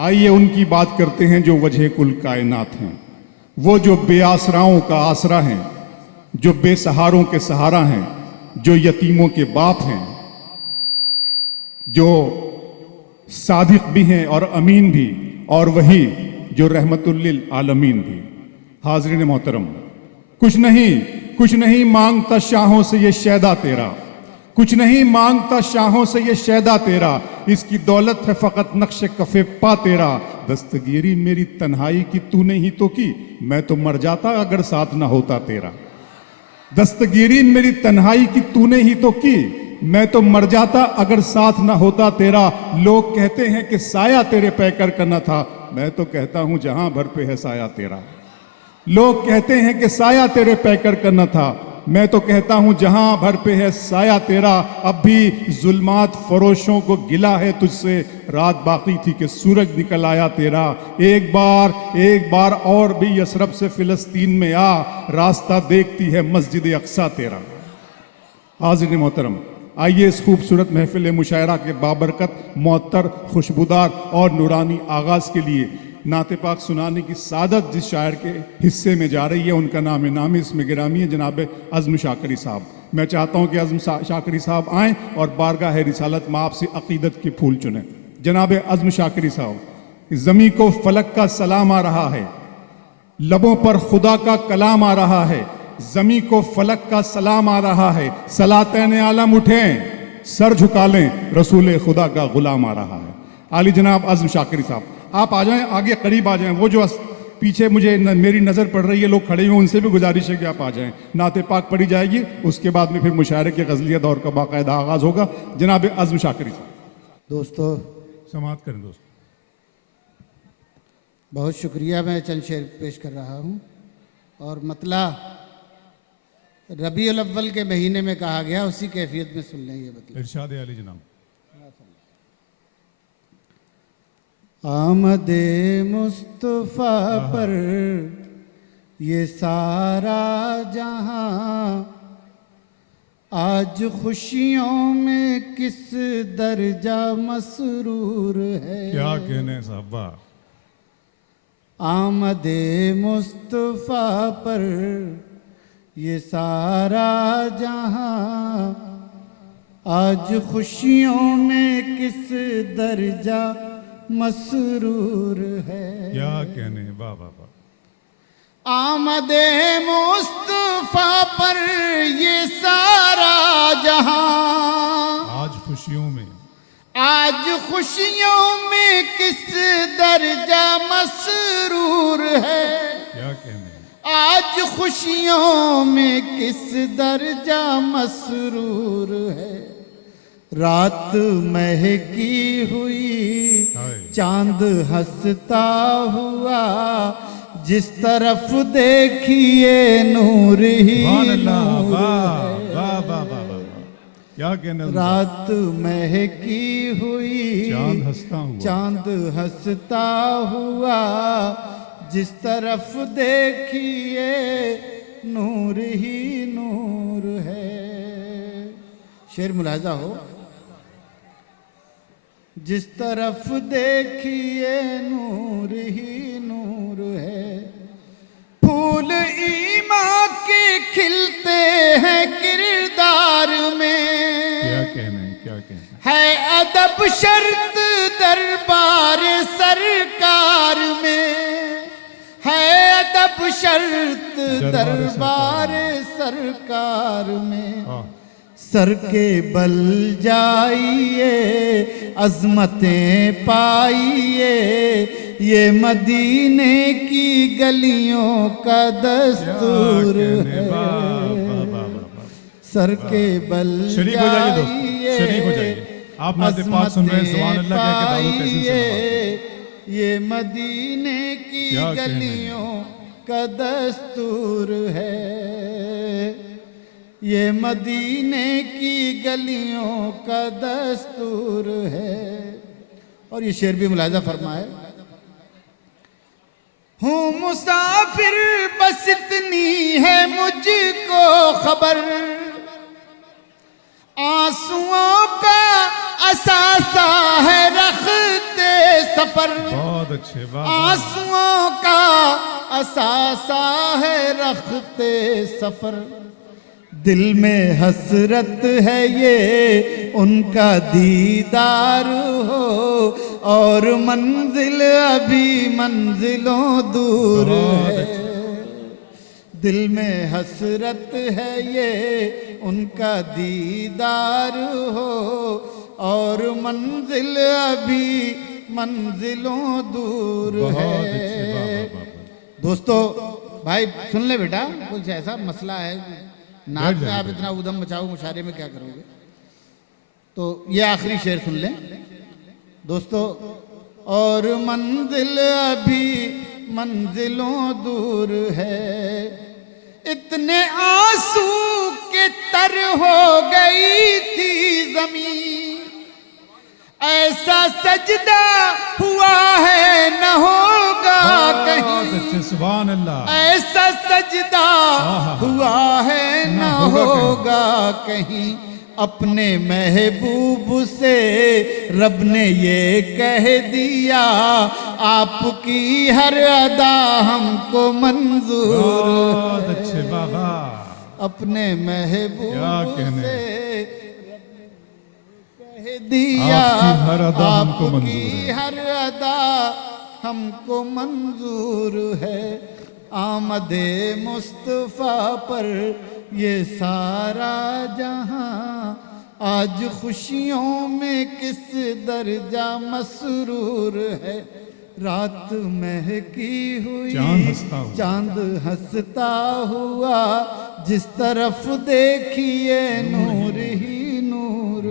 आइए उनकी बात करते हैं जो वजह कुल कायनात हैं, वो जो बेआसराओं का आसरा हैं, जो बेसहारों के सहारा हैं, जो यतीमों के बाप हैं, जो सादिक भी हैं और अमीन भी, और वही जो रहमतुल लिल आलमीन भी। हाज़रीन मोहतरम, कुछ नहीं मांगता शाहों से ये शैदा तेरा, कुछ नहीं मांगता शाहों से ये शैदा तेरा, इसकी दौलत है फ़कत नक्श कफ़े पा तेरा। दस्तगीरी मेरी तन्हाई की तूने ही तो की, मैं तो मर जाता अगर साथ ना होता तेरा। दस्तगीरी मेरी तन्हाई की तूने ही तो की, मैं तो मर जाता अगर साथ ना होता तेरा। लोग कहते हैं कि साया तेरे पैकर का न था, मैं तो कहता हूं जहां भर पे है साया तेरा। लोग कहते हैं कि साया तेरे पैकर का न था, मैं तो कहता हूं जहां भर पे है साया तेरा। अब भी जुल्मात फरोशों को गिला है तुझसे, रात बाकी थी कि सूरज निकल आया तेरा। एक बार और भी यसरब से फिलिस्तीन में आ, रास्ता देखती है मस्जिद अक्सा तेरा। हाज़िर मोहतरम, आइए इस खूबसूरत महफिल मुशायरा के बाबरकत, मुअत्तर, खुशबूदार और नूरानी आगाज़ के लिए नाते पाक सुनाने की सादत जिस शायर के हिस्से में जा रही है, उनका नाम इसमें गिरामी है जनाब अज़्म शाकरी साहब। मैं चाहता हूं कि अज़्म शाकरी साहब आएँ और बारगाह रिसालत में आपसे अक़ीदत के फूल चुनें। जनाब अज़्म शाकरी साहब, ज़मी को फलक का सलाम आ रहा है, लबों पर खुदा का कलाम आ रहा है। ज़मी को फलक का सलाम आ रहा है, सलातैन आलम उठें, सर झुका लें, रसूल खुदा का गुलाम आ रहा है। आली जनाब अज़्म शाकरी साहब, आप आ जाएं, आगे करीब आ जाएं। वो जो पीछे मुझे मेरी नज़र पड़ रही है, लोग खड़े हुए, उनसे भी गुजारिश है कि आप आ जाएं। नाते पाक पढ़ी जाएगी, उसके बाद में फिर मुशायरे के गज़लिया दौर का बाकायदा आगाज़ होगा। जनाब अज़्म शाकरी साहब। दोस्तों समाअत करें दोस्तों। बहुत शुक्रिया, मैं चंद शेर पेश कर रहा हूँ। और मतला रबीउल अव्वल के महीने में कहा गया, उसी कैफियत में सुन लें ये मतलब। इरशाद आली जनाब। आमदे मुस्तफ़ा पर ये सारा जहां, आज खुशियों में किस दर्जा मसरूर है। क्या कहने साहबा। आमदे मुस्तफ़ा पर ये सारा जहां, आज खुशियों में किस दर्जा मसरूर है। क्या कहने, वाह वाह वाह। आमदे मुस्तफ़ा पर ये सारा जहां, आज खुशियों में, आज खुशियों में किस दर्जा मसरूर है। क्या कहने, आज खुशियों में किस दर्जा मसरूर है। रात महकी हुई, चांद हंसता हुआ, जिस तरफ देखिए नूर ही नूर है। क्या कहने। रात महकी हुई, चांद हंसता हुआ, चांद हंसता हुआ, जिस तरफ देखिए नूर ही नूर है। शेर मुलाजा हो। जिस तरफ देखिए नूर ही नूर है। फूल ईमान के खिलते हैं किरदार में, क्या कहने, क्या कहने। है अदब शर्त दरबार सरकार में, है अदब शर्त दरबार सरकार में। सर के बल जाइए, अज़मतें पाइए, ये मदीने की गलियों का दस्तूर है। सर के बल शरीक हो जाइए दोस्त, शरीक हो जाइए। आप नाते पाक सुन रहे हैं, सुभान अल्लाह कह के दाऊद तहसीन से। ये मदीने की गलियों का दस्तूर है, ये मदीने की गलियों का दस्तूर है। और ये शेर भी मुलाजा फरमाए। हूँ मुसाफिर बस इतनी है मुझको खबर, आंसुओं का असासा है रखते सफर, बहुत अच्छे, वाह। आंसुओं का असासा है रखते सफर। दिल में हसरत है ये उनका दीदार हो, और मंजिल अभी मंजिलों दूर है। दिल में हसरत है ये उनका दीदार हो, और मंजिल अभी मंजिलों दूर है। दोस्तों भाई सुन ले बेटा, कुछ ऐसा मसला है नाच में, आप इतना उधम मचाओ, मुशारे में क्या करोगे। तो ये आखिरी शेर सुन लें दोस्तों। और मंजिल अभी मंजिलों दूर है, इतने आंसू के तर हो गई थी जमीन, ऐसा सजदा हुआ है न होगा कहीं। सुभान अल्लाह। ऐसा सजदा हुआ है न होगा कहीं। अपने महबूब से रब ने ये कह दिया, आपकी हर अदा हमको मंजूर। बहुत अच्छे बाबा। अपने महबूब से कह दिया, आपकी हर अदा हमको मंजूर आपकी है। हर अदा हमको मंजूर है। आमदे मुस्तफा पर ये सारा जहां, आज खुशियों में किस दर्जा मसरूर है। रात महकी हुई, चांद हंसता हुआ, जिस तरफ देखिए नूर ही नूर।